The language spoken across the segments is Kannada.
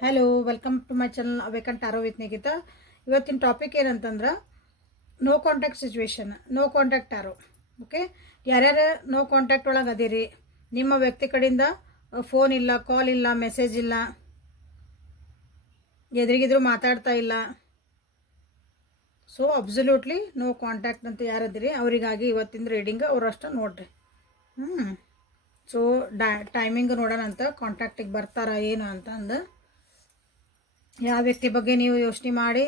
Hello, welcome to my channel awaken tarot with Nikita. ಇವತ್ತಿನ ಟಾಪಿಕ್ ಏನಂತಂದ್ರೆ no contact situation, no contact tarot. Okay, ಯಾರ್ಯಾರು ನೋ ಕಾಂಟ್ಯಾಕ್ಟ್ ಒಳಗೆ ಅದಿರಿ, ನಿಮ್ಮ ವ್ಯಕ್ತಿ ಕಡೆಯಿಂದ ಫೋನ್ ಇಲ್ಲ, ಕಾಲ್ ಇಲ್ಲ, ಮೆಸೇಜ್ ಇಲ್ಲ, ಎದುರಿಗಿದ್ರು ಮಾತಾಡ್ತಾ ಇಲ್ಲ, ಸೊ ಅಬ್ಸಲ್ಯೂಟ್ಲಿ ನೋ ಕಾಂಟ್ಯಾಕ್ಟ್ ಅಂತ ಯಾರದಿರಿ ಅವರಿಗಾಗಿ ಇವತ್ತಿನ ರೀಡಿಂಗ್ ಅವರಷ್ಟು ನೋಡ್ರಿ. ಸೊ ಟೈಮಿಂಗ್ ನೋಡೋಣ ಅಂತ, ಕಾಂಟ್ಯಾಕ್ಟಿಗೆ ಬರ್ತಾರ ಏನು ಅಂತ ಅಂದು, ಯಾವ ವ್ಯಕ್ತಿ ಬಗ್ಗೆ ನೀವು ಯೋಚನೆ ಮಾಡಿ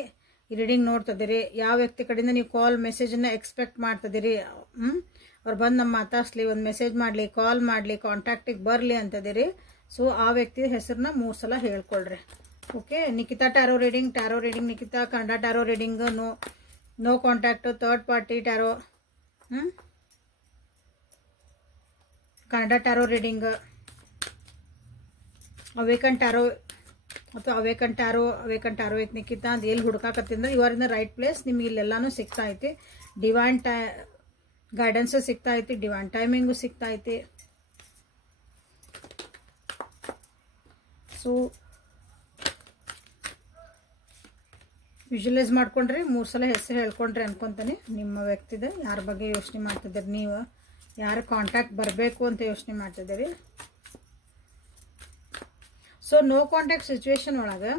ಈ ರೀಡಿಂಗ್ ನೋಡ್ತಿದ್ದೀರಿ, ಯಾವ ವ್ಯಕ್ತಿ ಕಡೆಯಿಂದ ನೀವು ಕಾಲ್ ಮೆಸೇಜನ್ನು ಎಕ್ಸ್ಪೆಕ್ಟ್ ಮಾಡ್ತಿದ್ದೀರಿ, ಅವ್ರು ಬಂದು ನಮ್ಮ ಮಾತಾಡ್ಸ್ಲಿ, ಒಂದು ಮೆಸೇಜ್ ಮಾಡಲಿ, ಕಾಲ್ ಮಾಡಲಿ, ಕಾಂಟ್ಯಾಕ್ಟಿಗೆ ಬರಲಿ ಅಂತದಿರಿ. ಸೊ ಆ ವ್ಯಕ್ತಿ ಹೆಸರನ್ನ 3 ಸಲ ಹೇಳ್ಕೊಳ್ರಿ. Okay, Nikita tarot reading Nikita, Kannada tarot reading, no contact, third party tarot, Kannada tarot reading, awaken tarot ಅಥವಾ ಅವೇಕನ್ ಟ್ಯಾರೋ ವಿತ್ ನಿಕಿತಾ ಅಂತ ಎಲ್ಲಿ ಹುಡುಕಾಕತ್ತಿಂದ you are in the right place. ನಿಮ್ಗೆ ಇಲ್ಲೆಲ್ಲಾನು ಸಿಗ್ತಾ ಐತಿ, ಡಿವೈನ್ ಗೈಡೆನ್ಸ್ ಸಿಗ್ತಾ ಐತಿ, ಡಿವೈನ್ ಟೈಮಿಂಗು ಸಿಗ್ತಾ ಐತಿ. ಸೊ ವಿಜುವಲೈಸ್ ಮಾಡ್ಕೊಂಡ್ರಿ, 3 ಸಲ ಹೆಸರು ಹೇಳ್ಕೊಂಡ್ರಿ ಅನ್ಕೊಂತೀನಿ. ನಿಮ್ಮ ವ್ಯಕ್ತಿದ ಯಾರ ಬಗ್ಗೆ ಯೋಚನೆ ಮಾಡ್ತಿದ್ದೀರಿ, ನೀವು ಯಾರ ಕಾಂಟ್ಯಾಕ್ಟ್ ಬರಬೇಕು ಅಂತ ಯೋಚನೆ ಮಾಡ್ತಿದ್ದೀರಿ. ಸೊ ನೋ ಕಾಂಟ್ಯಾಕ್ಟ್ ಸಿಚುವೇಶನ್ ಒಳಗೆ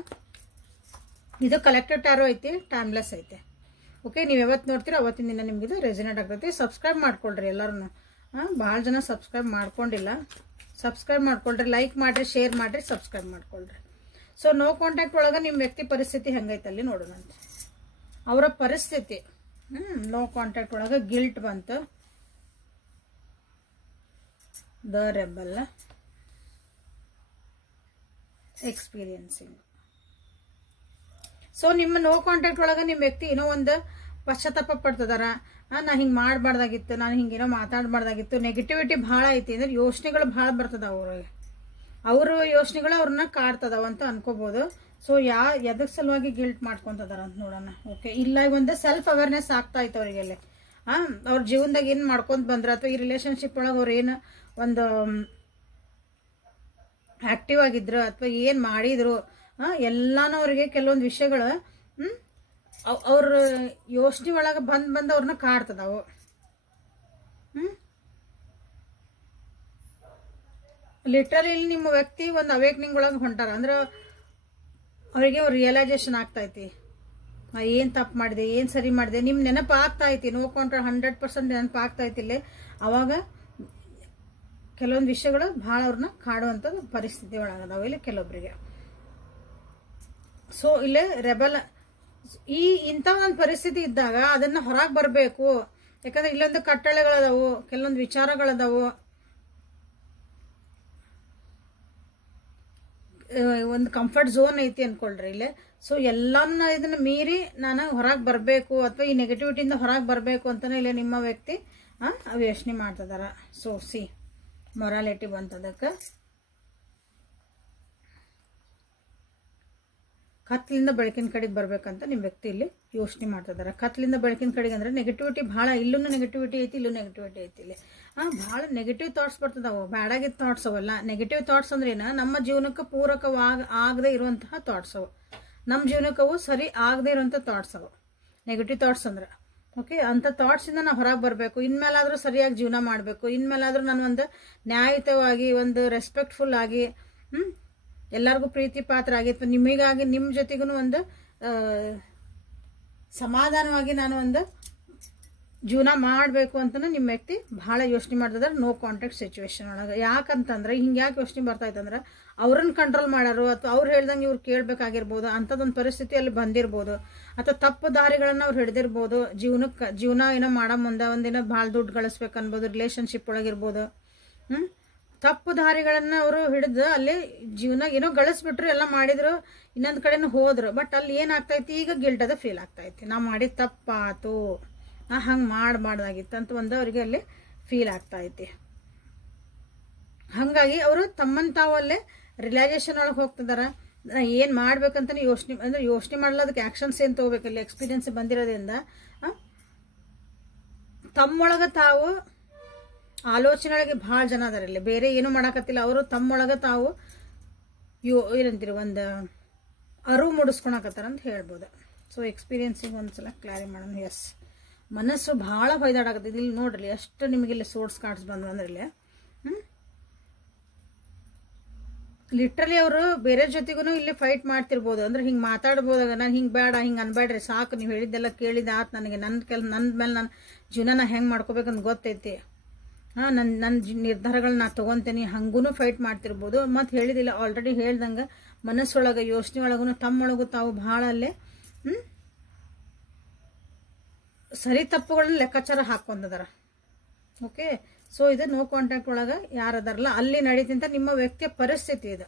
ಇದು ಕಲೆಕ್ಟಿವ್ ಟ್ಯಾರೋ ಐತಿ, ಟೈಮ್ಲೆಸ್ ಐತೆ. ಓಕೆ, ನೀವು ಯಾವತ್ತು ನೋಡ್ತೀರ ಅವತ್ತಿನ ದಿನ ನಿಮ್ಗೆ ಇದು ರೆಸಿನೇಟ್ ಆಗ್ತೈತಿ. ಸಬ್ಸ್ಕ್ರೈಬ್ ಮಾಡ್ಕೊಳ್ರಿ ಎಲ್ಲರೂ. ಭಾಳ ಜನ ಸಬ್ಸ್ಕ್ರೈಬ್ ಮಾಡ್ಕೊಂಡಿಲ್ಲ, ಸಬ್ಸ್ಕ್ರೈಬ್ ಮಾಡ್ಕೊಳ್ರಿ, ಲೈಕ್ ಮಾಡಿರಿ, ಶೇರ್ ಮಾಡಿರಿ, ಸಬ್ಸ್ಕ್ರೈಬ್ ಮಾಡ್ಕೊಳ್ರಿ. ಸೊ ನೋ ಕಾಂಟ್ಯಾಕ್ಟ್ ಒಳಗೆ ನಿಮ್ಮ ವ್ಯಕ್ತಿ ಪರಿಸ್ಥಿತಿ ಹೆಂಗೈತಲ್ಲಿ ನೋಡೋಣ ಅಂತ. ಅವರ ಪರಿಸ್ಥಿತಿ ನೋ ಕಾಂಟ್ಯಾಕ್ಟ್ ಒಳಗೆ ಗಿಲ್ಟ್ ಬಂತು, ದ ರೆಬಲ್, ಎಕ್ಸ್ಪೀರಿಯನ್ಸಿಂಗ್. ಸೊ ನಿಮ್ಮ ನೋ ಕಾಂಟ್ಯಾಕ್ಟ್ ಒಳಗೆ ನಿಮ್ಮ ವ್ಯಕ್ತಿ ಏನೋ ಒಂದು ಪಶ್ಚಾತ್ತಾಪ ಪಡ್ತದಾರ. ನಾ ಹಿಂಗೆ ಮಾಡಬಾರ್ದಾಗಿತ್ತು, ನಾನು ಹಿಂಗೇನೋ ಮಾತಾಡಬಾರ್ದಾಗಿತ್ತು, ನೆಗೆಟಿವಿಟಿ ಭಾಳ ಐತಿ ಅಂದ್ರೆ ಯೋಚನೆಗಳು ಭಾಳ ಬರ್ತದ ಅವ್ರಿಗೆ, ಅವ್ರ ಯೋಚನೆಗಳು ಅವ್ರನ್ನ ಕಾಡ್ತದವ ಅಂತ ಅನ್ಕೋಬಹುದು. ಸೊ ಎದಕ್ ಸಲುವಾಗಿ ಗಿಲ್ಟ್ ಮಾಡ್ಕೊಂತದಾರ ಅಂತ ನೋಡೋಣ. ಓಕೆ, ಇಲ್ಲ ಒಂದು ಸೆಲ್ಫ್ ಅವೇರ್ನೆಸ್ ಆಗ್ತಾ ಇತ್ತು ಅವರಿಗೆಲ್ಲ. ಅವ್ರ ಜೀವನದಾಗ ಏನು ಮಾಡ್ಕೊಂತ ಬಂದ್ರ, ಅಥವಾ ಈ ರಿಲೇಶನ್ಶಿಪ್ ಒಳಗೆ ಅವ್ರು ಏನು ಒಂದು ಆಕ್ಟಿವ್ ಆಗಿದ್ರು ಅಥವಾ ಏನ್ ಮಾಡಿದ್ರು, ಎಲ್ಲಾನು ಅವ್ರಿಗೆ ಕೆಲವೊಂದು ವಿಷಯಗಳು ಅವ್ರ ಯೋಚನೆ ಒಳಗೆ ಬಂದ್ ಅವ್ರನ್ನ ಕಾಡ್ತದವು. ಲಿಟ್ರಲಿ ಇಲ್ಲಿ ನಿಮ್ಮ ವ್ಯಕ್ತಿ ಒಂದು ಅವೇಕ್ನಿಂಗ್ ಒಳಗೆ ಹೊಂಟಾರ ಅಂದ್ರೆ ಅವರಿಗೆ ರಿಯಲೈಸೇಷನ್ ಆಗ್ತಾ ಐತಿ, ಏನ್ ತಪ್ಪು ಮಾಡಿದೆ, ಏನ್ ಸರಿ ಮಾಡಿದೆ, ನಿಮ್ ನೆನಪು ಆಗ್ತಾ ಐತಿ. ನೋ ಕಾಂಟ್ಯಾಕ್ಟ್ 100% ನೆನಪು ಆಗ್ತಾ ಐತಿಲ್ಲ. ಅವಾಗ ಕೆಲವೊಂದು ವಿಷಯಗಳು ಭಾಳ ಅವ್ರನ್ನ ಕಾಡುವಂಥದ್ದು ಪರಿಸ್ಥಿತಿ ಒಳಗದಾವ ಇಲ್ಲಿ ಕೆಲವೊಬ್ಬರಿಗೆ. ಸೊ ಇಲ್ಲೇ ರೆಬಲ್ ಇಂಥ ಒಂದು ಪರಿಸ್ಥಿತಿ ಇದ್ದಾಗ ಅದನ್ನ ಹೊರಗೆ ಬರಬೇಕು. ಯಾಕಂದ್ರೆ ಇಲ್ಲೊಂದು ಕಟ್ಟಳೆಗಳದಾವು, ಕೆಲವೊಂದು ವಿಚಾರಗಳದಾವು, ಒಂದು ಕಂಫರ್ಟ್ ಝೋನ್ ಐತಿ ಅನ್ಕೊಳ್ರಿ ಇಲ್ಲೇ. ಸೊ ಎಲ್ಲಾನು ಇದನ್ನ ಮೀರಿ ನಾನು ಹೊರಗೆ ಬರಬೇಕು ಅಥವಾ ಈ ನೆಗೆಟಿವಿಟಿಯಿಂದ ಹೊರಗೆ ಬರಬೇಕು ಅಂತಾನೆ ಇಲ್ಲೇ ನಿಮ್ಮ ವ್ಯಕ್ತಿ ಯೋಚನೆ ಮಾಡ್ತಿದಾರ. ಸೊ ಸಿ ಮೊರಾಲಿಟಿ ಬಂತದಕ್ಕೆ ಕತ್ಲಿಂದ ಬೆಳಕಿನ ಕಡೆಗೆ ಬರ್ಬೇಕಂತ ನಿಮ್ಮ ವ್ಯಕ್ತಿ ಇಲ್ಲಿ ಯೋಚನೆ ಮಾಡ್ತಿದಾರೆ. ಕತ್ಲಿಂದ ಬೆಳಕಿನ ಕಡೆಗೆ ಅಂದ್ರೆ ನೆಗೆಟಿವಿಟಿ ಭಾಳ, ಇಲ್ಲೂ ನೆಗೆಟಿವಿಟಿ ಐತಿ, ಇಲ್ಲೂ ನೆಗೆಟಿವಿಟಿ ಐತಿ. ಇಲ್ಲಿ ಭಾಳ ನೆಗೆಟಿವ್ ಥಾಟ್ಸ್ ಬರ್ತದವು, ಬ್ಯಾಡಾಗಿದ್ದ ಥಾಟ್ಸ್ ಅವಲ್ಲ. ನೆಗೆಟಿವ್ ಥಾಟ್ಸ್ ಅಂದ್ರೆ ಏನ, ನಮ್ಮ ಜೀವನಕ್ಕೆ ಆಗದೆ ಇರುವಂತಹ ಥಾಟ್ಸ್ ಅವು, ನಮ್ಮ ಜೀವನಕ್ಕೆ ಅವು ಸರಿ ಆಗದೆ ಇರುವಂತ ಥಾಟ್ಸ್ ಅವು ನೆಗೆಟಿವ್ ಥಾಟ್ಸ್ ಅಂದ್ರೆ. ಓಕೆ, ಅಂತ ಥಾಟ್ಸ್ ಇಂದ ನಾವು ಹೊರಗೆ ಬರಬೇಕು. ಇನ್ಮೇಲಾದ್ರೂ ಸರಿಯಾಗಿ ಜೀವನ ಮಾಡಬೇಕು, ಇನ್ಮೇಲಾದ್ರೂ ನಾನು ಒಂದು ನ್ಯಾಯಯುತವಾಗಿ, ಒಂದು ರೆಸ್ಪೆಕ್ಟ್ಫುಲ್ ಆಗಿ, ಎಲ್ಲರಿಗೂ ಪ್ರೀತಿ ಪಾತ್ರ ಆಗಿತ್ತು, ನಿಮಗಾಗಿ ನಿಮ್ಮ ಜೊತೆಗೂ ಒಂದು ಸಮಾಧಾನವಾಗಿ ನಾನು ಒಂದು ಜೀವನ ಮಾಡಬೇಕು ಅಂತ ನಿಮ್ಮ ವ್ಯಕ್ತಿ ಬಹಳ ಯೋಚನೆ ಮಾಡ್ತಿದ್ದಾರೆ ನೋ ಕಾಂಟ್ಯಾಕ್ಟ್ ಸಿಚುವೇಶನ್ ಒಳಗೆ. ಯಾಕಂತಂದ್ರೆ ಹಿಂಗೆ ಯಾಕೆ ಯೋಚನೆ ಬರ್ತಾಯ್ತಂದ್ರೆ ಅವ್ರನ್ನ ಕಂಟ್ರೋಲ್ ಮಾಡೋರು ಅಥವಾ ಅವ್ರು ಹೇಳ್ದಂಗೆ ಇವ್ರು ಕೇಳ್ಬೇಕಾಗಿರ್ಬೋದು, ಅಂಥದ್ದೊಂದು ಪರಿಸ್ಥಿತಿಯಲ್ಲಿ ಬಂದಿರ್ಬೋದು, ಅಥವಾ ತಪ್ಪು ದಾರಿಗಳನ್ನ ಅವ್ರು ಹಿಡಿದಿರ್ಬೋದು. ಜೀವನ ಏನೋ ಮಾಡೋ ಮುಂದೆ ಒಂದಿನ ಭಾಳ ದುಡ್ಡು ಗಳಿಸ್ಬೇಕು ಅನ್ಬೋದು, ರಿಲೇಶನ್ಶಿಪ್ ಒಳಗಿರ್ಬೋದು. ತಪ್ಪು ದಾರಿಗಳನ್ನ ಅವರು ಹಿಡಿದು ಅಲ್ಲಿ ಜೀವನ ಏನೋ ಗಳಿಸ್ಬಿಟ್ರು, ಎಲ್ಲ ಮಾಡಿದ್ರು, ಇನ್ನೊಂದು ಕಡೆನೂ ಹೋದ್ರು. ಬಟ್ ಅಲ್ಲಿ ಏನಾಗ್ತೈತಿ, ಈಗ ಗಿಲ್ಟ್ ಅದ ಫೀಲ್ ಆಗ್ತೈತಿ, ನಾ ಮಾಡಿದ ತಪ್ಪಾತು, ನಾ ಹಂಗೆ ಮಾಡಬಾರ್ದಾಗಿತ್ತು ಅಂತ ಒಂದು ಅವರಿಗೆ ಅಲ್ಲಿ ಫೀಲ್ ಆಗ್ತಾ ಐತಿ. ಹಂಗಾಗಿ ಅವರು ತಮ್ಮನ್ ತಾವಲ್ಲೇ ರಿಯಲೈಸೇಷನ್ ಒಳಗೆ ಹೋಗ್ತಿದಾರ. ಏನ್ ಮಾಡ್ಬೇಕಂತ ಯೋಚನೆ ಮಾಡಲ್ಲ, ಅದಕ್ಕೆ ಆಕ್ಷನ್ಸ್ ಏನ್ ತಗೋಬೇಕಲ್ಲ. ಎಕ್ಸ್ಪೀರಿಯನ್ಸ್ ಬಂದಿರೋದ್ರಿಂದ ತಮ್ಮೊಳಗ ತಾವು ಆಲೋಚನೆಗಳಿಗೆ ಭಾಳ ಜನ ಅದಾರಲ್ಲಿ, ಬೇರೆ ಏನು ಮಾಡಕತ್ತಿಲ್ಲ. ಅವರು ತಮ್ಮೊಳಗ ತಾವು ಏನಂತೀರಿ ಒಂದು ಅರಿವು ಮೂಡಿಸ್ಕೊಳಕತ್ತಾರ ಅಂತ ಹೇಳ್ಬೋದು. ಸೊ ಎಕ್ಸ್ಪೀರಿಯನ್ಸಿಗೆ ಒಂದ್ಸಲ ಕ್ಲಾರಿ ಮಾಡೋಣ. ಎಸ್, ಮನಸ್ಸು ಭಾಳ ಹೊಯ್ದಾಡಕತ್ತಿದೆ. ಇಲ್ಲಿ ನೋಡ್ರಿ ಎಷ್ಟು ನಿಮಗೆ ಇಲ್ಲಿ ಸೋರ್ಸ್ ಕಾರ್ಡ್ಸ್ ಬಂದ್ವು ಅಂದ್ರೆ ಇಲ್ಲಿ ಲಿಟ್ರಲಿ ಅವರು ಬೇರೆ ಜೊತೆಗೂ ಇಲ್ಲಿ ಫೈಟ್ ಮಾಡ್ತಿರ್ಬೋದು. ಅಂದ್ರೆ ಹಿಂಗೆ ಮಾತಾಡ್ಬೋದಾಗ ನಾನು ಹಿಂಗೆ ಬೇಡ, ಹಿಂಗೆ ಅನ್ಬೇಡ್ರಿ, ಸಾಕು, ನೀವು ಹೇಳಿದ್ದೆಲ್ಲ ಕೇಳಿದ ಆತು, ನನಗೆ ನನ್ನ ಮೇಲೆ ನನ್ನ ಜೀವನ ಹೆಂಗೆ ಮಾಡ್ಕೋಬೇಕಂತ ಗೊತ್ತೈತಿ, ನನ್ನ ನಿರ್ಧಾರಗಳನ್ನ ನಾ ತೊಗೊತೀನಿ, ಹಂಗೂ ಫೈಟ್ ಮಾಡ್ತಿರ್ಬೋದು. ಮತ್ತು ಹೇಳಿದಿಲ್ಲ, ಆಲ್ರೆಡಿ ಹೇಳ್ದಂಗೆ ಮನಸ್ಸೊಳಗೆ ಯೋಚನೆ ಒಳಗೂ ತಮ್ಮೊಳಗೂ ತಾವು ಭಾಳ ಅಲ್ಲೇ ಸರಿ ತಪ್ಪುಗಳನ್ನ ಲೆಕ್ಕಾಚಾರ ಹಾಕೊಂಡದಾರ. ಓಕೆ, ಸೊ ಇದು ನೋ ಕಾಂಟ್ಯಾಕ್ಟ್ ಒಳಗೆ ಯಾರದಾರಲ್ಲ ಅಲ್ಲಿ ನಡೀತಿಂತ ನಿಮ್ಮ ವ್ಯಕ್ತಿಯ ಪರಿಸ್ಥಿತಿ ಇದು.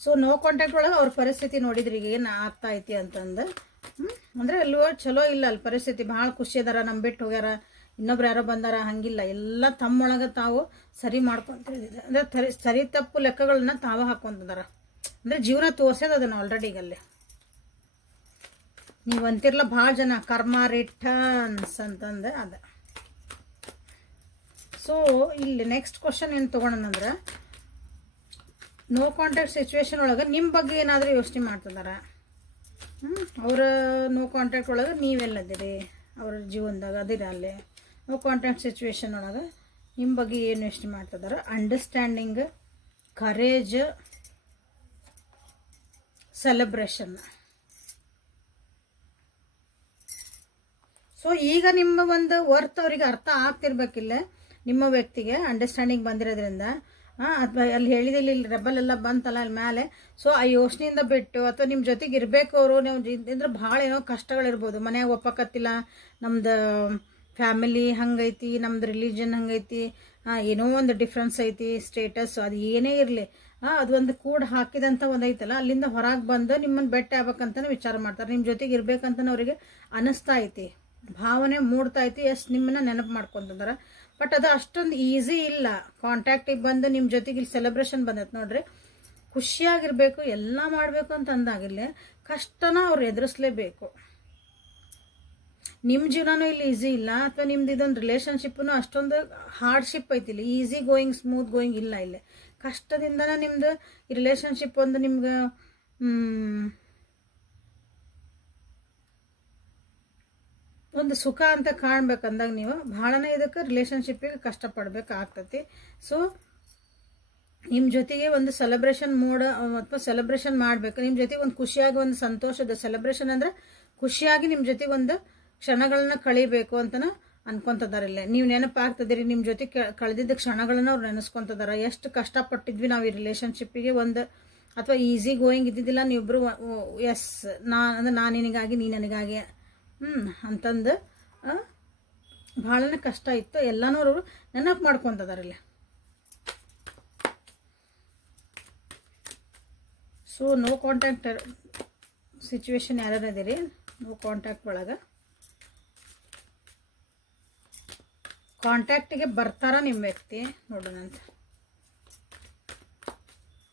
ಸೊ ನೋ ಕಾಂಟ್ಯಾಕ್ಟ್ ಒಳಗೆ ಅವ್ರ ಪರಿಸ್ಥಿತಿ ನೋಡಿದ್ರಿ ಈಗ ಏನು ಆಗ್ತಾ ಐತಿ ಅಂತಂದು. ಅಂದ್ರೆ ಎಲ್ಲೋ ಚಲೋ ಇಲ್ಲ, ಅಲ್ಲಿ ಪರಿಸ್ಥಿತಿ ಭಾಳ ಖುಷಿ ಅದಾರ, ನಮ್ಮ ಬಿಟ್ಟು ಹೋಗ್ಯಾರ, ಇನ್ನೊಬ್ರು ಯಾರೋ ಬಂದಾರ, ಹಂಗಿಲ್ಲ, ಎಲ್ಲ ತಮ್ಮೊಳಗೆ ತಾವು ಸರಿ ಮಾಡ್ಕೊಂತಿದ್ದಾರೆ. ಅಂದ್ರೆ ಸರಿ ತಪ್ಪು ಲೆಕ್ಕಗಳನ್ನ ತಾವ ಹಾಕೊಂತಿದಾರ. ಅಂದ್ರೆ ಜೀವನ ತೋರ್ಸೋದು ಅದನ್ನ ಆಲ್ರೆಡಿ ಈಗಲ್ಲಿ ನೀವು ಅಂತಿರ್ಲ ಭಾಳ ಜನ ಕರ್ಮ ರಿಟರ್ನ್ಸ್ ಅಂತಂದು ಅದ. ಸೊ ಇಲ್ಲಿ ನೆಕ್ಸ್ಟ್ ಕ್ವಶನ್ ಏನು ತಗೊಳಂದ್ರೆ, ನೋ ಕಾಂಟ್ಯಾಕ್ಟ್ ಸಿಚುವೇಶನ್ ಒಳಗೆ ನಿಮ್ಮ ಬಗ್ಗೆ ಏನಾದರೂ ಯೋಚನೆ ಮಾಡ್ತಿದಾರ. ಅವರ ನೋ ಕಾಂಟ್ಯಾಕ್ಟ್ ಒಳಗೆ ನೀವೆಲ್ಲದಿರಿ, ಅವ್ರ ಜೀವನದಾಗ ಅದಿರ ಅಲ್ಲಿ. ನೋ ಕಾಂಟ್ಯಾಕ್ಟ್ ಸಿಚುವೇಶನ್ ಒಳಗೆ ನಿಮ್ಮ ಬಗ್ಗೆ ಏನು ಯೋಚನೆ ಮಾಡ್ತಿದಾರ. Understanding, courage, celebration. ಸೊ ಈಗ ನಿಮ್ಮ ಒಂದು ವರ್ತ್ ಅವರಿಗೆ ಅರ್ಥ ಆಗ್ತಿರ್ಬೇಕಿಲ್ಲ, ನಿಮ್ಮ ವ್ಯಕ್ತಿಗೆ ಅಂಡರ್ಸ್ಟ್ಯಾಂಡಿಂಗ್ ಬಂದಿರೋದ್ರಿಂದ. ಅಥವಾ ಅಲ್ಲಿ ಹೇಳಿದಿಲ್ಲ, ಇಲ್ಲಿ ರೆಬಲ್ ಎಲ್ಲ ಬಂತಲ್ಲ ಅಲ್ಲಿ ಮೇಲೆ. ಸೊ ಆ ಯೋಚನೆಯಿಂದ ಬಿಟ್ಟು ಅಥವಾ ನಿಮ್ಮ ಜೊತೆಗೆ ಇರಬೇಕು ಅವರು, ನೀವು ಇದ್ರೆ ಭಾಳ ಏನೋ ಕಷ್ಟಗಳಿರ್ಬೋದು. ಮನ್ಯಾಗ ಒಪ್ಪಕತ್ತಿಲ್ಲ, ನಮ್ದು ಫ್ಯಾಮಿಲಿ ಹಂಗೈತಿ, ನಮ್ದು ರಿಲಿಜನ್ ಹಂಗೈತಿ, ಏನೋ ಒಂದು ಡಿಫ್ರೆನ್ಸ್ ಐತಿ, ಸ್ಟೇಟಸ್, ಅದು ಏನೇ ಇರಲಿ, ಅದು ಒಂದು ಕೂಡ ಹಾಕಿದಂಥ ಒಂದು ಐತಲ್ಲ, ಅಲ್ಲಿಂದ ಹೊರಗೆ ಬಂದು ನಿಮ್ಮನ್ನು ಬೆಟ್ಟ ಆಗ್ಬೇಕಂತಲೇ ವಿಚಾರ ಮಾಡ್ತಾರೆ. ನಿಮ್ಮ ಜೊತೆಗೆ ಇರ್ಬೇಕಂತ ಅವರಿಗೆ ಅನಿಸ್ತಾ ಐತಿ, ಭಾವನೆ ಮೂಡ್ತಾ ಐತಿ. ನಿಮ್ಮನ್ನ ನೆನಪು ಮಾಡ್ಕೊಂತಂದಾರ. ಬಟ್ ಅದು ಅಷ್ಟೊಂದು ಈಸಿ ಇಲ್ಲ. ಕಾಂಟ್ಯಾಕ್ಟಿಗೆ ಬಂದು ನಿಮ್ಮ ಜೊತೆಗೆ ಇಲ್ಲಿ ಸೆಲೆಬ್ರೇಷನ್ ಬಂದೈತೆ ನೋಡ್ರಿ, ಖುಷಿಯಾಗಿರ್ಬೇಕು, ಎಲ್ಲ ಮಾಡಬೇಕು ಅಂತ ಅಂದಾಗಿಲ್ಲ, ಕಷ್ಟನ ಅವ್ರು ಎದುರಿಸ್ಲೇಬೇಕು. ನಿಮ್ಮ ಜೀವನನೂ ಇಲ್ಲಿ ಈಸಿ ಇಲ್ಲ, ಅಥವಾ ನಿಮ್ದು ಇದೊಂದು ರಿಲೇಷನ್ಶಿಪ್ನು ಅಷ್ಟೊಂದು ಹಾರ್ಡ್ಶಿಪ್ ಐತಿ. ಇಲ್ಲಿ ಈಸಿ ಗೋಯಿಂಗ್ ಸ್ಮೂತ್ ಗೋಯಿಂಗ್ ಇಲ್ಲ. ಇಲ್ಲಿ ಕಷ್ಟದಿಂದನ ನಿಮ್ದು ಈ ರಿಲೇಷನ್ಶಿಪ್ ಒಂದು ನಿಮ್ಗೆ ಒಂದು ಸುಖ ಅಂತ ಕಾಣ್ಬೇಕಂದಾಗ ನೀವು ಭಾಳನೇ ಇದಕ್ಕೆ ರಿಲೇಷನ್ಶಿಪ್ಪಿಗೆ ಕಷ್ಟಪಡ್ಬೇಕಾಗ್ತತಿ. ಸೊ ನಿಮ್ಮ ಜೊತೆಗೆ ಒಂದು ಸೆಲೆಬ್ರೇಷನ್ ಮೋಡ್ ಅಥವಾ ಸೆಲೆಬ್ರೇಷನ್ ಮಾಡಬೇಕು. ನಿಮ್ಮ ಜೊತೆಗೆ ಒಂದು ಖುಷಿಯಾಗಿ ಒಂದು ಸಂತೋಷದ ಸೆಲೆಬ್ರೇಷನ್ ಅಂದ್ರೆ ಖುಷಿಯಾಗಿ ನಿಮ್ಮ ಜೊತೆಗೆ ಒಂದು ಕ್ಷಣಗಳನ್ನ ಕಳಿಬೇಕು ಅಂತನ ಅನ್ಕೊಂತದಾರಿಲ್ಲ. ನೀವು ನೆನಪಾಗ್ತದಿರಿ, ನಿಮ್ಮ ಜೊತೆ ಕಳೆದಿದ್ದ ಕ್ಷಣಗಳನ್ನ ಅವ್ರು ನೆನೆಸ್ಕೊಂತದಾರ. ಎಷ್ಟು ಕಷ್ಟಪಟ್ಟಿದ್ವಿ ನಾವು ಈ ರಿಲೇಷನ್ಶಿಪ್ಪಿಗೆ ಒಂದು, ಅಥವಾ ಈಸಿ ಗೋಯಿಂಗ್ ಇದ್ದಿದ್ದಿಲ್ಲ, ನೀವಿಬ್ರು ಎಸ್ ನಾನು ನಿನಗಾಗಿ ನೀ ನನಗಾಗಿ ಅಂತಂದು ಭಾಳನೇ ಕಷ್ಟ ಇತ್ತು. ಎಲ್ಲನೂ ಅವರು ನೆನಪು ಮಾಡ್ಕೊತದಾರಲ್ಲಿ. ಸೊ ನೋ ಕಾಂಟ್ಯಾಕ್ಟ್ ಸಿಚುವೇಶನ್ ಯಾರ್ಯಾರದಿರಿ ನೋ ಕಾಂಟ್ಯಾಕ್ಟ್ ಒಳಗೆ, ಕಾಂಟ್ಯಾಕ್ಟಿಗೆ ಬರ್ತಾರ ನಿಮ್ಮ ವ್ಯಕ್ತಿ ನೋಡೋಣ ಅಂತ.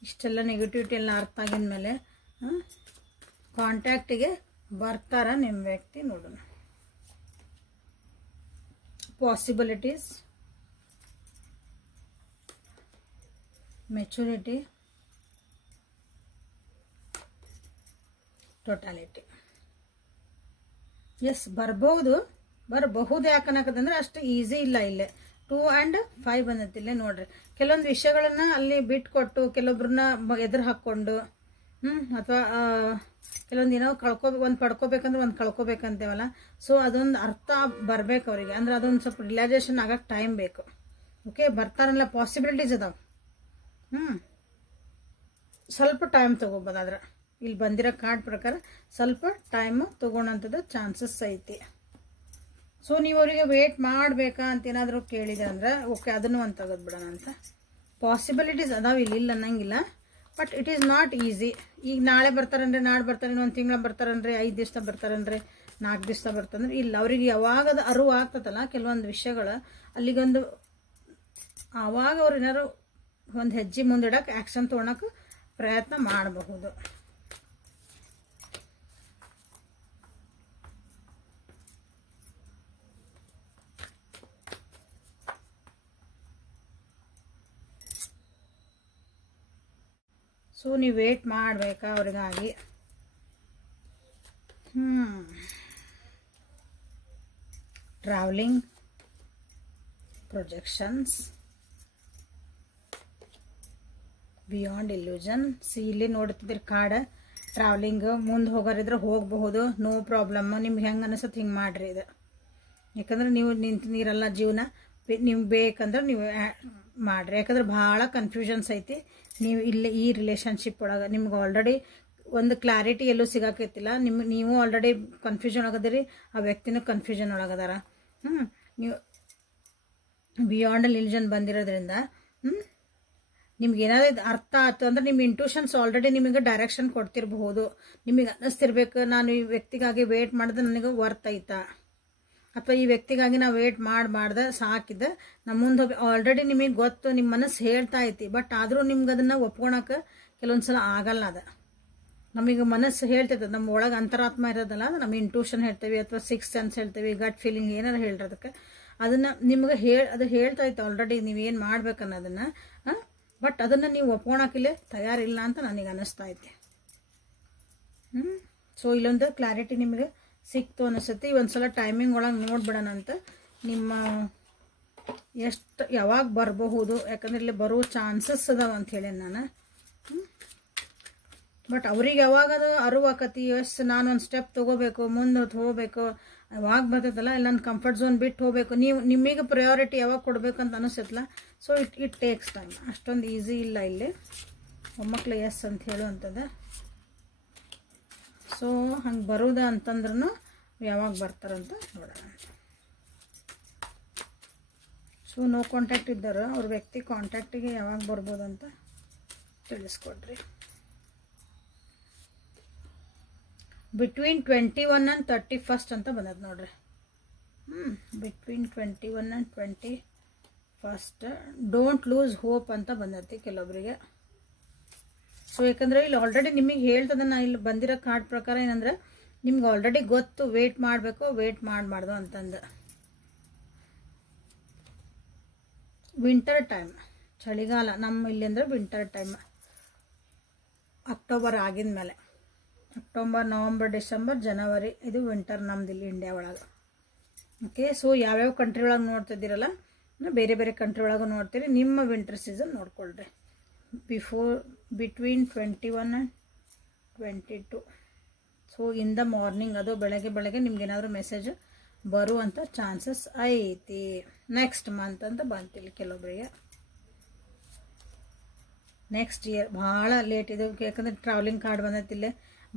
ಇಷ್ಟೆಲ್ಲ ನೆಗೆಟಿವಿಟಿ ಎಲ್ಲ ಅರ್ಥ ಆಗಿದ ಮೇಲೆ ಕಾಂಟ್ಯಾಕ್ಟಿಗೆ ಬರ್ತಾರ ನಿಮ್ಮ ವ್ಯಕ್ತಿ ನೋಡೋಣ. Possibilities, maturity, totality. ಎಸ್, ಬರಬಹುದು ಯಾಕನ್ನಕತ್ತಂದ್ರೆ ಅಷ್ಟು ಈಸಿ ಇಲ್ಲ. ಇಲ್ಲೇ 2 and 5 ಬಂದತ್ತಿಲ್ಲೇ ನೋಡ್ರಿ. ಕೆಲವೊಂದು ವಿಷಯಗಳನ್ನ ಅಲ್ಲಿ ಬಿಟ್ಕೊಟ್ಟು ಕೆಲವೊಬ್ರನ್ನ ಎದುರು ಹಾಕ್ಕೊಂಡು ಅಥವಾ ಕೆಲವೊಂದು ಏನೋ ಒಂದು ಪಡ್ಕೋಬೇಕಂದ್ರೆ ಒಂದು ಕಳ್ಕೊಬೇಕಂತೇವಲ್ಲ. ಸೊ ಅದೊಂದು ಅರ್ಥ ಬರ್ಬೇಕು ಅವರಿಗೆ. ಅಂದ್ರೆ ಅದೊಂದು ಸ್ವಲ್ಪ ರಿಯಲೈಸೇಷನ್ ಆಗಕ್ಕೆ ಟೈಮ್ ಬೇಕು. ಓಕೆ, ಬರ್ತಾರಲ್ಲ, ಪಾಸಿಬಿಲಿಟೀಸ್ ಅದಾವ. ಸ್ವಲ್ಪ ಟೈಮ್ ತಗೋಬೋದಾದ್ರೆ ಇಲ್ಲಿ ಬಂದಿರೋ ಕಾರ್ಡ್ ಪ್ರಕಾರ ಸ್ವಲ್ಪ ಟೈಮ್ ತಗೊಳಂಥದ್ದು ಚಾನ್ಸಸ್ ಐತಿ. ಸೊ ನೀವು ಅವರಿಗೆ ವೇಟ್ ಮಾಡಬೇಕಾ ಅಂತ ಏನಾದರೂ ಕೇಳಿದೆ ಅಂದ್ರೆ ಓಕೆ, ಅದನ್ನು ಒಂದು ತೆಗೆದು ಬಿಡೋಣ ಅಂತ. ಪಾಸಿಬಿಲಿಟೀಸ್ ಅದಾವ, ಇಲ್ಲ ಅನ್ನಂಗಿಲ್ಲ. But it is not easy. ಈಗ ನಾಳೆ ಬರ್ತಾರನ್ರಿ, ನಾಳೆ ಬರ್ತಾರೆ, ಒಂದು ತಿಂಗಳ ಬರ್ತಾರನ್ರಿ, 5 ದಿವಸ ಬರ್ತಾರನ್ರಿ, 4 ದಿವಸ ಬರ್ತಾರಂದ್ರೆ ಇಲ್ಲ. ಅವ್ರಿಗೆ ಯಾವಾಗದ ಅರಿವು ಆಗ್ತದಲ್ಲ ಕೆಲವೊಂದು ವಿಷಯಗಳು, ಅಲ್ಲಿಗೊಂದು ಆವಾಗ ಅವ್ರು ಏನಾರು ಒಂದು ಹೆಜ್ಜೆ ಮುಂದಿಡಕ್ಕೆ ಆ್ಯಕ್ಷನ್ ತೊಗೊಳಕ್ಕೆ ಪ್ರಯತ್ನ ಮಾಡಬಹುದು. ಸೊ ಸೊ ನೀವು ವೇಟ್ ಮಾಡಬೇಕಾ ಅವ್ರಿಗಾಗಿ. Travelling, projections, beyond illusion. ಇಲ್ಲಿ ನೋಡ್ತಿದ್ರಿ ಕಾರ್ಡ್, ಟ್ರಾವೆಲಿಂಗ್, ಮುಂದೆ ಹೋಗೋರಿದ್ರೆ ಹೋಗಬಹುದು, ನೋ ಪ್ರಾಬ್ಲಮ್. ನಿಮ್ಗೆ ಹೆಂಗೆ ಅನಿಸುತ್ತೆ ಹಿಂಗೆ ಮಾಡಿರಿ ಇದು. ಯಾಕಂದ್ರೆ ನೀವು ನಿಂತಿರಲ್ಲ ಜೀವನ, ನಿಮ್ಗೆ ಬೇಕಂದ್ರೆ ನೀವು ಮಾಡಿರಿ. ಯಾಕಂದ್ರೆ ಭಾಳ ಕನ್ಫ್ಯೂಷನ್ಸ್ ಐತಿ ನೀವು ಇಲ್ಲಿ ಈ ರಿಲೇಷನ್ಶಿಪ್ ಒಳಗೆ. ನಿಮ್ಗೆ ಆಲ್ರೆಡಿ ಒಂದು ಕ್ಲಾರಿಟಿ ಎಲ್ಲೂ ಸಿಗಾಕೈತಿಲ್ಲ. ನೀವು ಆಲ್ರೆಡಿ ಕನ್ಫ್ಯೂಷನ್ ಒಳಗದಿರಿ, ಆ ವ್ಯಕ್ತಿನೂ ಕನ್ಫ್ಯೂಷನ್ ಒಳಗದಾರ. ನೀವು ಬಿಯಾಂಡ್ ಇಲ್ಯೂಷನ್ ಬಂದಿರೋದ್ರಿಂದ ನಿಮ್ಗೆ ಏನಾದ್ರು ಅರ್ಥ ಆಯ್ತು ಅಂದ್ರೆ ನಿಮ್ಮ ಇಂಟ್ಯೂಷನ್ಸ್ ಆಲ್ರೆಡಿ ನಿಮಗೆ ಡೈರೆಕ್ಷನ್ ಕೊಡ್ತಿರ್ಬಹುದು. ನಿಮಗೆ ಅನ್ನಿಸ್ತಿರ್ಬೇಕು, ನಾನು ಈ ವ್ಯಕ್ತಿಗಾಗಿ ವೇಟ್ ಮಾಡಿದ್ರೆ ನನಗೆ ವರ್ತ್ ಐತಾ, ಅಥವಾ ಈ ವ್ಯಕ್ತಿಗಾಗಿ ನಾವು ವೇಟ್ ಮಾಡ್ದೆ ಸಾಕಿದ್ದೆ ನಮ್ಮ ಮುಂದೆ ಹೋಗಿ. ಆಲ್ರೆಡಿ ನಿಮಗೆ ಗೊತ್ತು, ನಿಮ್ಮ ಮನಸ್ಸು ಹೇಳ್ತಾ ಐತಿ, ಬಟ್ ಆದರೂ ನಿಮ್ಗೆ ಅದನ್ನು ಒಪ್ಕೊಳಕ್ಕೆ ಕೆಲವೊಂದ್ಸಲ ಆಗಲ್ಲ. ಅದು ನಮಗೆ ಮನಸ್ಸು ಹೇಳ್ತೈತೆ, ನಮ್ಮ ಒಳಗೆ ಅಂತರಾತ್ಮ ಇರೋದಲ್ಲ, ನಮ್ಮ ಇಂಟ್ಯೂಷನ್ ಹೇಳ್ತೇವೆ ಅಥವಾ ಸಿಕ್ಸ್ ಸೆನ್ಸ್ ಹೇಳ್ತೇವೆ, ಗಟ್ ಫೀಲಿಂಗ್ ಏನಾರು ಹೇಳಿರೋದಕ್ಕೆ ಅದನ್ನು ನಿಮ್ಗೆ ಅದು ಹೇಳ್ತಾ ಐತೆ ಆಲ್ರೆಡಿ ನೀವೇನು ಮಾಡ್ಬೇಕನ್ನೋದನ್ನು. ಬಟ್ ಅದನ್ನು ನೀವು ಒಪ್ಕೊಳಕ್ಕಿಲ್ಲ ತಯಾರಿಲ್ಲ ಅಂತ ನನಗೆ ಅನ್ನಿಸ್ತಾ ಐತೆ. ಸೊ ಇಲ್ಲೊಂದು ಕ್ಲಾರಿಟಿ ನಿಮಗೆ ಸಿಕ್ತು ಅನಿಸುತ್ತೆ. ಒಂದ್ಸಲ ಟೈಮಿಂಗ್ ಒಳಗೆ ನೋಡ್ಬಿಡೋಣ ಅಂತ. ನಿಮ್ಮ ಎಷ್ಟು ಯಾವಾಗ ಬರಬಹುದು, ಯಾಕಂದ್ರೆ ಇಲ್ಲಿ ಬರೋ ಚಾನ್ಸಸ್ ಅದಾವ ಅಂತ ಹೇಳಿ ನಾನು. ಬಟ್ ಅವ್ರಿಗೆ ಯಾವಾಗ ಅದು ಅರಿವಾಕತಿ, ನಾನು ಒಂದು ಸ್ಟೆಪ್ ತೊಗೋಬೇಕು, ಮುಂದೆ ಹೋಗ್ಬೇಕು, ಯಾವಾಗ ಬರ್ತೈತಲ್ಲ, ಇಲ್ಲ ನನ್ನ ಕಂಫರ್ಟ್ ಝೋನ್ ಬಿಟ್ಟು ಹೋಗ್ಬೇಕು, ನೀವು ನಿಮಗೆ ಪ್ರಯಾರಿಟಿ ಯಾವಾಗ ಕೊಡ್ಬೇಕಂತ ಅನಿಸುತ್ತಲ್ಲ. So it takes time. ಅಷ್ಟೊಂದು ಈಸಿ ಇಲ್ಲ ಇಲ್ಲಿ ಒಮ್ಮಕ್ಳು ಎಸ್ ಅಂತ ಹೇಳುವಂಥದ್ದು. ಸೊ ಹಂಗೆ ಬರೋದ ಅಂತಂದ್ರೂ ಯಾವಾಗ ಬರ್ತಾರಂತ ನೋಡೋಣ. ಸೊ ನೋ ಕಾಂಟ್ಯಾಕ್ಟ್ ಇದ್ದರು ಅವ್ರ ವ್ಯಕ್ತಿ ಕಾಂಟ್ಯಾಕ್ಟಿಗೆ ಯಾವಾಗ ಬರ್ಬೋದಂತ ತಿಳಿಸ್ಕೊಡ್ರಿ. ಬಿಟ್ವೀನ್ 21 and 31 ಅಂತ ಬಂದದ್ದು ನೋಡ್ರಿ. Between 21 and 21 don't lose hope ಅಂತ ಬಂದೈತಿ ಕೆಲವೊಬ್ಬರಿಗೆ. ಸೊ ಯಾಕಂದ್ರೆ ಇಲ್ಲಿ ಆಲ್ರೆಡಿ ನಿಮಗೆ ಹೇಳ್ತದ, ನಾ ಇಲ್ಲಿ ಬಂದಿರೋ ಕಾರ್ಡ್ ಪ್ರಕಾರ ಏನಂದ್ರೆ ನಿಮ್ಗೆ ಆಲ್ರೆಡಿ ಗೊತ್ತು ವೇಟ್ ಮಾಡಬೇಕು, ವೇಟ್ ಮಾಡಬಾರ್ದು ಅಂತಂದು. ವಿಂಟರ್ ಟೈಮ್, ಚಳಿಗಾಲ ನಮ್ಮ ಇಲ್ಲಿ ಅಂದ್ರೆ ವಿಂಟರ್ ಟೈಮ್. ಅಕ್ಟೋಬರ್ ಆಗಿದ ಮೇಲೆ, ಅಕ್ಟೋಬರ್, ನವಂಬರ್, ಡಿಸೆಂಬರ್, ಜನವರಿ ಇದು ವಿಂಟರ್ ನಮ್ದು ಇಲ್ಲಿ ಇಂಡಿಯಾ ಒಳಗೆ. ಓಕೆ, ಸೊ ಯಾವ್ಯಾವ ಕಂಟ್ರಿ ಒಳಗೆ ನೋಡ್ತಿದ್ದೀರಲ್ಲ, ಬೇರೆ ಬೇರೆ ಕಂಟ್ರಿ ಒಳಗೆ ನೋಡ್ತೀರಿ. ನಿಮ್ಮ ವಿಂಟರ್ ಸೀಸನ್ ನೋಡ್ಕೊಳ್ರಿ. Between 21 and 22. So in the morning, ಅದು ಬೆಳಗ್ಗೆ ನಿಮ್ಗೇನಾದರೂ ಮೆಸೇಜ್ ಬರುವಂಥ ಚಾನ್ಸಸ್ ಐತಿ. ನೆಕ್ಸ್ಟ್ ಮಂತ್ ಅಂತ ಬಂತಿಲ್ಲ ಕೆಲವೊಬ್ಬರಿಗೆ. ನೆಕ್ಸ್ಟ್ ಇಯರ್ ಭಾಳ ಲೇಟ್ ಇದು, ಯಾಕಂದ್ರೆ ಟ್ರಾವೆಲಿಂಗ್ ಕಾರ್ಡ್ ಬಂದೈತಿಲ್ಲ.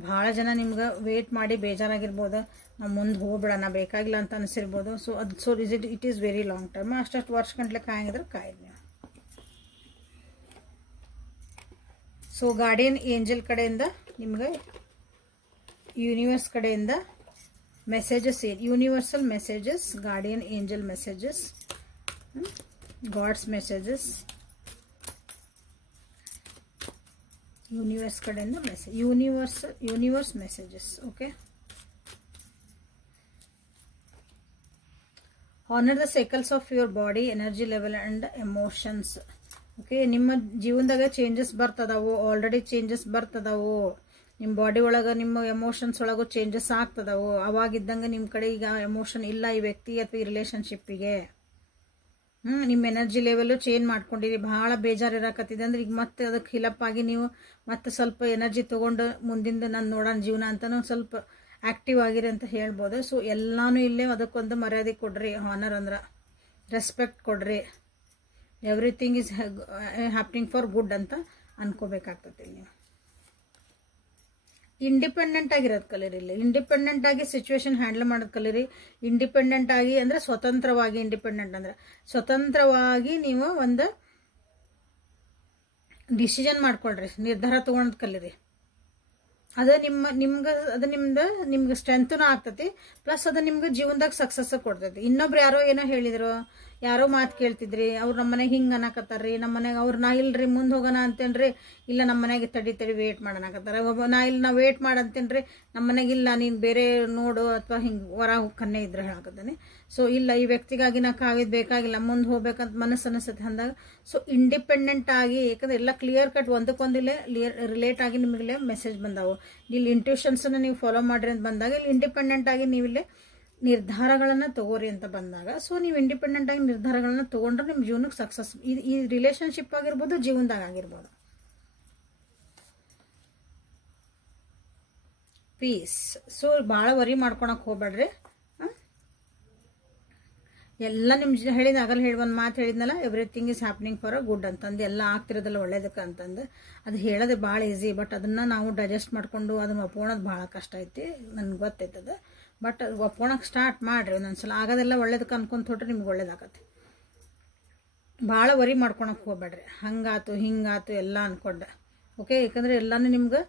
ಭಾಳ ಜನ ನಿಮ್ಗೆ ವೇಟ್ ಮಾಡಿ ಬೇಜಾರಾಗಿರ್ಬೋದು, ನಾವು ಮುಂದೆ ಹೋಗ್ಬಿಡೋಣ ಬೇಕಾಗಿಲ್ಲ ಅಂತ ಅನಿಸಿರ್ಬೋದು. So it is very long time. ಅಷ್ಟು ವರ್ಷ ಗಂಟ್ಲೆ ಕಾಯಿದ್ರೆ ಕಾಯಿರಿ ನೀವು. ಸೊ ಗಾರ್ಡಿಯನ್ ಏಂಜಲ್ ಕಡೆಯಿಂದ ನಿಮ್ಗೆ ಯೂನಿವರ್ಸ್ ಕಡೆಯಿಂದ messages, universal messages, guardian angel messages, gods messages, universe ಕಡೆಯಿಂದ message, universe messages. Okay, honour the cycles of your body, energy level and emotions. Okay, ನಿಮ್ಮ ಜೀವನದಾಗ ಚೇಂಜಸ್ ಬರ್ತದವು, ಆಲ್ರೆಡಿ ಚೇಂಜಸ್ ಬರ್ತದವು. ನಿಮ್ಮ ಬಾಡಿ ಒಳಗೆ, ನಿಮ್ಮ ಎಮೋಷನ್ಸ್ ಒಳಗೂ ಚೇಂಜಸ್ ಆಗ್ತದವು. ಅವಾಗಿದ್ದಂಗೆ ನಿಮ್ಮ ಕಡೆ ಈಗ ಎಮೋಷನ್ ಇಲ್ಲ ಈ ವ್ಯಕ್ತಿ ಅಥವಾ ಈ ರಿಲೇಷನ್ಶಿಪ್ಪಿಗೆ. ನಿಮ್ಮ ಎನರ್ಜಿ ಲೆವೆಲ್ಲು ಚೇಂಜ್ ಮಾಡ್ಕೊಂಡಿರಿ. ಭಾಳ ಬೇಜಾರು ಇರಾಕತ್ತಿದೆ ಅಂದ್ರೆ ಈಗ ಮತ್ತೆ ಅದಕ್ಕೆ ಹಿಲಪ್ ಆಗಿ ನೀವು ಮತ್ತೆ ಸ್ವಲ್ಪ ಎನರ್ಜಿ ತೊಗೊಂಡು ಮುಂದಿಂದ ನಾನು ನೋಡೋಣ ಜೀವನ ಅಂತಲೂ ಸ್ವಲ್ಪ ಆ್ಯಕ್ಟಿವ್ ಆಗಿರಿ ಅಂತ ಹೇಳ್ಬೋದು. ಸೊ ಎಲ್ಲಾನು ಇಲ್ಲೇ ಅದಕ್ಕೊಂದು ಮರ್ಯಾದೆ ಕೊಡ್ರಿ. ಹಾನರ್ ಅಂದ್ರೆ ರೆಸ್ಪೆಕ್ಟ್ ಕೊಡ್ರಿ. Everything is happening for good ಅಂತ ಅನ್ಕೋಬೇಕಾಗ್ತದೆ ನೀವು. ಇಂಡಿಪೆಂಡೆಂಟ್ ಆಗಿರೋದು ಕಲೀರಿ. ಇಲ್ಲಿ ಇಂಡಿಪೆಂಡೆಂಟ್ ಆಗಿ ಸಿಚುವೇಶನ್ ಹ್ಯಾಂಡಲ್ ಮಾಡೋದು ಕಲೀರಿ. ಇಂಡಿಪೆಂಡೆಂಟ್ ಆಗಿ ಅಂದ್ರೆ ಸ್ವತಂತ್ರವಾಗಿ, ಇಂಡಿಪೆಂಡೆಂಟ್ ಅಂದ್ರೆ ಸ್ವತಂತ್ರವಾಗಿ ನೀವು ಒಂದು ಡಿಸಿಷನ್ ಮಾಡ್ಕೊಳ್ರಿ, ನಿರ್ಧಾರ ತಗೊಳೋದು ಕಲೀರಿ. ಅದು ನಿಮ್ಗೆ ಸ್ಟ್ರೆಂತ್ನೂ ಆಗ್ತೈತಿ, ಪ್ಲಸ್ ಅದು ನಿಮ್ಗೆ ಜೀವನದಾಗ ಸಕ್ಸಸ್ ಕೊಡ್ತೈತಿ. ಇನ್ನೊಬ್ರು ಯಾರೋ ಏನೋ ಹೇಳಿದ್ರು, ಯಾರೋ ಮಾತು ಕೇಳ್ತಿದ್ರಿ, ಅವ್ರು ನಮ್ಮ ಮನೆಗೆ ಹಿಂಗೆ ಅನ್ನಕತ್ತಾರ್ರಿ, ನಮ್ಮ ಮನೆಗೆ ಅವ್ರು ನಾ ಇಲ್ರಿ ಮುಂದೆ ಹೋಗೋಣ ಅಂತೇನ್ರಿ, ಇಲ್ಲ ನಮ್ಮ ಮನೆಗೆ ತಡಿ ವೇಟ್ ಮಾಡೋಣಕತ್ತಾರೆ. ಒಬ್ಬ ನಾ ವೇಟ್ ಮಾಡಂತೇನ್ರಿ, ನಮ್ಮ ಮನೆಗೆ ಇಲ್ಲ ನೀನು ಬೇರೆ ನೋಡು ಅಥವಾ ಹಿಂಗೆ ಹೊರ ಕನ್ನೆ ಇದ್ರೆ ಹೇಳಕತ್ತಾನೆ. ಸೊ ಇಲ್ಲ ಈ ವ್ಯಕ್ತಿಗಾಗಿ ನಾ ಕಾಗಿದ್ದು ಬೇಕಾಗಿಲ್ಲ, ಮುಂದೆ ಹೋಗ್ಬೇಕಂತ ಮನಸ್ಸು ಅನಿಸುತ್ತೆ ಅಂದಾಗ ಸೊ ಇಂಡಿಪೆಂಡೆಂಟ್ ಆಗಿ, ಯಾಕಂದ್ರೆ ಎಲ್ಲ ಕ್ಲಿಯರ್ ಕಟ್ ಒಂದಕ್ಕೊಂದಿಲ್ಲೇ ರಿಲೇಟ್ ಆಗಿ ನಿಮಗಿಲ್ಲೇ ಮೆಸೇಜ್ ಬಂದಾವು. ಇಲ್ಲಿ ಇಂಟ್ಯೂಷನ್ಸನ್ನು ನೀವು ಫಾಲೋ ಮಾಡ್ರಿ ಅಂತ ಬಂದಾಗ ಇಲ್ಲಿ ಇಂಡಿಪೆಂಡೆಂಟ್ ಆಗಿ ನೀವಿಲ್ಲೇ ನಿರ್ಧಾರಗಳನ್ನು ತಗೋರಿ ಅಂತ ಬಂದಾಗ, ಸೊ ನೀವು ಇಂಡಿಪೆಂಡೆಂಟ್ ಆಗಿ ನಿರ್ಧಾರಗಳನ್ನ ತಗೊಂಡ್ರೆ ನಿಮ್ಮ ಜೀವನಕ್ಕೆ ಸಕ್ಸಸ್, ಈ ರಿಲೇಶನ್ಶಿಪ್ ಆಗಿರ್ಬೋದು, ಜೀವನದಾಗ ಆಗಿರ್ಬೋದು. ಪೀಸ್. ಸೊ ಭಾಳ ವರಿ ಮಾಡ್ಕೊಳಕ್ ಹೋಗ್ಬೇಡ್ರಿ. ಎಲ್ಲ ನಿಮ್ಮ ಹೇಳಿದ ಆಗಲ್ಲ ಹೇಳಿ ಒಂದು ಮಾತು ಹೇಳಿದ್ನಲ್ಲ, everything is happening for a good ಅಂತಂದು, ಎಲ್ಲ ಆಗ್ತಿರೋದಲ್ಲ ಒಳ್ಳೇದಕ್ಕೆ ಅಂತಂದು. ಅದು ಹೇಳೋದು ಭಾಳ ಈಸಿ, ಬಟ್ ಅದನ್ನು ನಾವು ಡೈಜೆಸ್ಟ್ ಮಾಡಿಕೊಂಡು ಅದನ್ನು ಒಪ್ಕೊಳೋದು ಭಾಳ ಕಷ್ಟ ಐತಿ, ನನಗೆ ಗೊತ್ತೈತದ. ಬಟ್ ಅದು ಒಪ್ಕೊಳಕ್ಕೆ ಸ್ಟಾರ್ಟ್ ಮಾಡಿರಿ ಒಂದೊಂದ್ಸಲ, ಆಗೋದೆಲ್ಲ ಒಳ್ಳೇದಕ್ಕೆ ಅನ್ಕೊಂತ ಹೊಟ್ರೆ ನಿಮ್ಗೆ ಒಳ್ಳೇದಾಗತ್ತೆ. ಭಾಳ ವರಿ ಮಾಡ್ಕೊಳಕ್ಕೆ ಹೋಗ್ಬೇಡ್ರಿ, ಹಂಗಾತು ಹಿಂಗಾತು ಎಲ್ಲ ಅನ್ಕೊಂಡೆ. ಓಕೆ, ಯಾಕಂದರೆ ಎಲ್ಲನೂ ನಿಮ್ಗೆ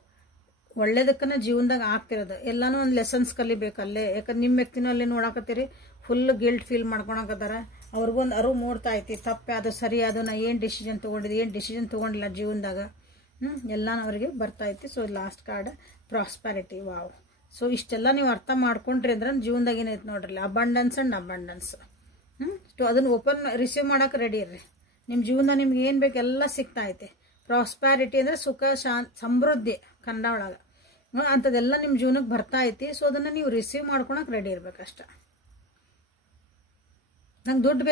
ಒಳ್ಳೇದಕ್ಕನ ಜೀವನದಾಗ ಆಗ್ತಿರೋದು, ಎಲ್ಲನೂ ಒಂದು ಲೆಸನ್ಸ್ ಕಲಿಬೇಕಲ್ಲೇ. ಯಾಕಂದ್ರೆ ನಿಮ್ಮ ವ್ಯಕ್ತಿನೂ ಅಲ್ಲೇ ನೋಡಾಕತ್ತೀರಿ, ಫುಲ್ ಗಿಲ್ಟ್ ಫೀಲ್ ಮಾಡ್ಕೊಳಕತ್ತಾರ, ಅವ್ರಿಗೊಂದು ಅರಿವು ಮೂಡ್ತಾ ಐತಿ, ತಪ್ಪೆ ಅದು ಸರಿ ಅದು, ನಾ ಏನು ಡಿಸಿಷನ್ ತೊಗೊಂಡಿದ್ದೆ ಏನು ಡಿಸಿಷನ್ ತೊಗೊಂಡಿಲ್ಲ ಜೀವನದಾಗ, ಎಲ್ಲನೂ ಅವರಿಗೆ ಬರ್ತಾ ಐತಿ. So last card prosperity. Wow. So ಇಷ್ಟೆಲ್ಲ ನೀವು ಅರ್ಥ ಮಾಡ್ಕೊಂಡ್ರಿ ಅಂದ್ರೆ ಜೀವನದಾಗ ಏನೈತೆ ನೋಡ್ರಿ, ಅಬಂಡೆನ್ಸ್ ಆ್ಯಂಡ್ ಅಬಂಡೆನ್ಸ್. ಅದನ್ನು ಓಪನ್ ರಿಸೀವ್ ಮಾಡೋಕೆ ರೆಡಿ ಇರ್ರಿ. ನಿಮ್ಮ ಜೀವನ ನಿಮ್ಗೆ ಏನು ಬೇಕು ಎಲ್ಲ ಸಿಗ್ತಾ ಐತೆ. ಪ್ರಾಸ್ಪ್ಯಾರಿಟಿ ಅಂದರೆ ಸುಖ, ಸಮೃದ್ಧಿ ಕನ್ನಡ ಒಳಗೆ ಅಂಥದ್ದೆಲ್ಲ ನಿಮ್ಮ ಜೀವನಕ್ಕೆ ಬರ್ತಾ ಐತಿ. ಸೊ ಅದನ್ನು ನೀವು ರಿಸೀವ್ ಮಾಡ್ಕೊಳಕ್ಕೆ ರೆಡಿ ಇರ್ಬೇಕಷ್ಟ. ನಂಗೆ ದುಡ್ಡು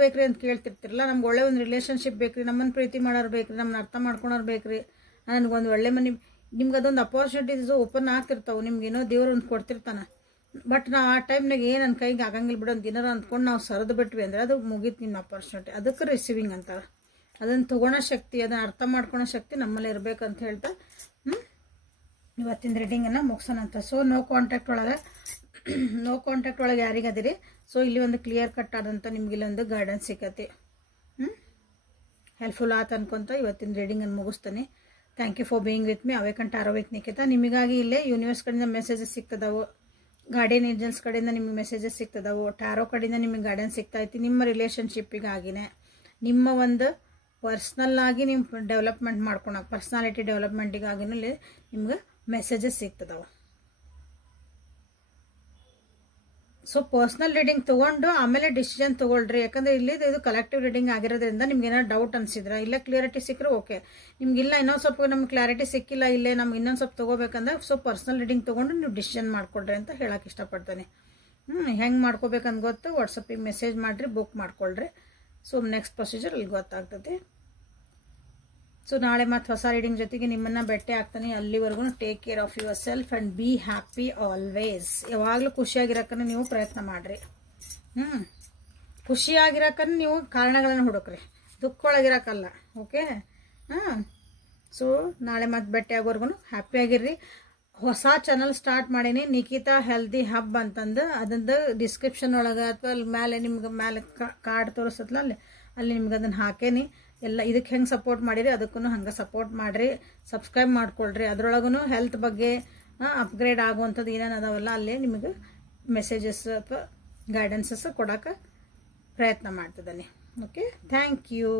ಬೇಕ್ರಿ ಅಂತ ಕೇಳ್ತಿರ್ತಿರಲ್ಲ, ನಮ್ಗೆ ಒಳ್ಳೆ ಒಂದು ರಿಲೇಷನ್ಶಿಪ್ ಬೇಕ್ರಿ, ನಮ್ಮನ್ನು ಪ್ರೀತಿ ಮಾಡೋರು ಬೇಕ್ರಿ, ನಮ್ಮನ್ನ ಅರ್ಥ ಮಾಡ್ಕೊಳೋರು ಬೇಕ್ರಿ, ನನಗೊಂದು ಒಳ್ಳೆ ಮನೆ, ನಿಮ್ಗೆ ಅದೊಂದು ಅಪಾರ್ಚುನಿಟೀಸು ಓಪನ್ ಆಗ್ತಿರ್ತಾವೆ, ನಿಮ್ಗೇನೋ ದೇವ್ರು ಒಂದು ಕೊಡ್ತಿರ್ತಾನೆ. ಬಟ್ ನಾವು ಆ ಟೈಮ್ನಾಗ ಏನು ನನ್ನ ಕೈಗೆ ಆಗಂಗಿಲ್ಲ ಬಿಡೋ ಅಂತ ದಿನಾರ ಅಂದ್ಕೊಂಡು ನಾವು ಸರಿದು ಬಿಟ್ವಿ ಅಂದರೆ ಅದು ಮುಗೀತು ನಿಮ್ಮ ಅಪಾರ್ಚುನಿಟಿ. ಅದಕ್ಕೆ ರಿಸೀವಿಂಗ್ ಅಂತಾರೆ. ಅದನ್ನು ತೊಗೊಳೋ ಶಕ್ತಿ, ಅದನ್ನು ಅರ್ಥ ಮಾಡ್ಕೊಳೋ ಶಕ್ತಿ ನಮ್ಮಲ್ಲಿ ಇರಬೇಕಂತ ಹೇಳ್ತಾ ಇವತ್ತಿನ ರೀಡಿಂಗನ್ನು ಮುಗಿಸೋಣಂತ. ಸೊ ನೋ ಕಾಂಟ್ಯಾಕ್ಟ್ ಒಳಗೆ ಯಾರಿಗದಿರಿ. ಸೊ ಇಲ್ಲಿ ಒಂದು ಕ್ಲಿಯರ್ ಕಟ್ ಆದಂಥ ನಿಮ್ಗೆ ಇಲ್ಲೊಂದು ಗೈಡೆನ್ಸ್ ಸಿಕ್ಕತಿ. ಹೆಲ್ಪ್ಫುಲ್ ಆತ ಅನ್ಕೊಂತ ಇವತ್ತಿನ ರೀಡಿಂಗನ್ನು ಮುಗಿಸ್ತಾನೆ. Thank you for being with me. ಅವೇಕಂಟ ಆರೋಗ್ಯ ನಿಖಿತ. ನಿಮಗಾಗಿ ಇಲ್ಲೇ ಯೂನಿವರ್ಸ್ ಕಡೆಯಿಂದ ಮೆಸೇಜಸ್ ಸಿಗ್ತದವು, ಗಾರ್ಡಿಯನ್ ಏಂಜಲ್ಸ್ ಕಡೆಯಿಂದ ನಿಮಗೆ ಮೆಸೇಜಸ್ ಸಿಗ್ತದವು, ಟ್ಯಾರೋ ಕಡೆಯಿಂದ ನಿಮಗೆ ಗೈಡೆನ್ಸ್ ಸಿಗ್ತಾ ಐತಿ. ನಿಮ್ಮ ರಿಲೇಷನ್ಶಿಪ್ಪಿಗಾಗಿನೇ, ನಿಮ್ಮ ಒಂದು ಪರ್ಸ್ನಲ್ ಆಗಿ ನೀವು ಡೆವಲಪ್ಮೆಂಟ್ ಮಾಡ್ಕೊಳಕ್ಕೆ, ಪರ್ಸ್ನಾಲಿಟಿ ಡೆವಲಪ್ಮೆಂಟಿಗಾಗಿನೂ ನಿಮ್ಗೆ ಮೆಸೇಜಸ್ ಸಿಗ್ತದವು. ಸೊ ಪರ್ಸ್ನಲ್ ರೀಡಿಂಗ್ ತೊಗೊಂಡು ಆಮೇಲೆ ಡಿಸಿಷನ್ ತೊಗೊಳ್ರಿ. ಯಾಕಂದರೆ ಇಲ್ಲಿ ಇದು ಕಲೆಕ್ಟಿವ್ ರೀಡಿಂಗ್ ಆಗಿರೋದ್ರಿಂದ ನಿಮ್ಗೆ ಏನಾದ್ರು ಡೌಟ್ ಅನಿಸಿದ್ರೆ, ಇಲ್ಲ ಕ್ಲಿಯರಿಟಿ ಸಿಕ್ಕರೆ ಓಕೆ, ನಿಮ್ಗಿಲ್ಲ ಇನ್ನೊಂದು ಸ್ವಲ್ಪ ನಮ್ಗೆ ಕ್ಲಾರಿಟಿ ಸಿಕ್ಕಿಲ್ಲ, ಇಲ್ಲೇ ನಮ್ಗೆ ಇನ್ನೊಂದು ಸ್ವಲ್ಪ ತೊಗೋಬೇಕಂದ್ರೆ ಸೊ ಪರ್ಸ್ನಲ್ ರೀಡಿಂಗ್ ತೊಗೊಂಡು ನೀವು ಡಿಸಿಷನ್ ಮಾಡ್ಕೊಳ್ರಿ ಅಂತ ಹೇಳಕ್ಕೆ ಇಷ್ಟಪಡ್ತೇನೆ. ಹೆಂಗೆ ಮಾಡ್ಕೋಬೇಕಂತ ಗೊತ್ತು, ವಾಟ್ಸಪ್ಪಿಗೆ ಮೆಸೇಜ್ ಮಾಡಿರಿ, ಬುಕ್ ಮಾಡ್ಕೊಳ್ರಿ. ಸೊ ನೆಕ್ಸ್ಟ್ ಪ್ರೊಸೀಜರ್ ಇಲ್ಲಿ ಗೊತ್ತಾಗ್ತದೆ. ಸೊ ನಾಳೆ ಮತ್ತೆ ಹೊಸ ರೀಡಿಂಗ್ ಜೊತೆಗೆ ನಿಮ್ಮನ್ನು ಭೇಟಿ ಆಗ್ತಾನೆ. ಅಲ್ಲಿವರೆಗೂ take care of your self and be happy always. ಯಾವಾಗಲೂ ಖುಷಿಯಾಗಿರೋಕ್ಕನ್ನು ನೀವು ಪ್ರಯತ್ನ ಮಾಡಿರಿ. ಖುಷಿಯಾಗಿರೋಕ್ಕನ್ನು ನೀವು ಕಾರಣಗಳನ್ನು ಹುಡುಕ್ರಿ, ದುಃಖೊಳಗಿರೋಕ್ಕಲ್ಲ. ಓಕೆ. ಸೊ ನಾಳೆ ಮತ್ತೆ ಭೇಟಿ ಆಗೋರ್ಗು ಹ್ಯಾಪಿಯಾಗಿರ್ರಿ. ಹೊಸ ಚಾನಲ್ ಸ್ಟಾರ್ಟ್ ಮಾಡೀನಿ, ನಿಖಿತಾ ಹೆಲ್ದಿ ಹಬ್ ಅಂತಂದು. ಅದಂದು ಡಿಸ್ಕ್ರಿಪ್ಷನ್ ಒಳಗೆ ಅಥವಾ ಅಲ್ಲಿ ಮೇಲೆ ನಿಮ್ಗೆ ಮೇಲೆ ಕಾರ್ಡ್ ತೋರಿಸತ್ಲ ಅಲ್ಲಿ ನಿಮ್ಗೆ ಅದನ್ನು ಹಾಕೇನಿ. ಎಲ್ಲ ಇದಕ್ಕೆ ಹೆಂಗೆ ಸಪೋರ್ಟ್ ಮಾಡಿರಿ ಅದಕ್ಕೂ ಹಂಗೆ ಸಪೋರ್ಟ್ ಮಾಡಿರಿ, ಸಬ್ಸ್ಕ್ರೈಬ್ ಮಾಡ್ಕೊಳ್ರಿ. ಅದರೊಳಗೂ ಹೆಲ್ತ್ ಬಗ್ಗೆ ಅಪ್ಗ್ರೇಡ್ ಆಗುವಂಥದ್ದು ಏನೇನು ಅದಾವಲ್ಲ ಅಲ್ಲೇ ನಿಮಗೆ ಮೆಸೇಜಸ್ ಅಥವಾ ಗೈಡೆನ್ಸಸ್ ಕೊಡೋಕೆ ಪ್ರಯತ್ನ ಮಾಡ್ತಿದ್ದಾನೆ. Okay, thank you.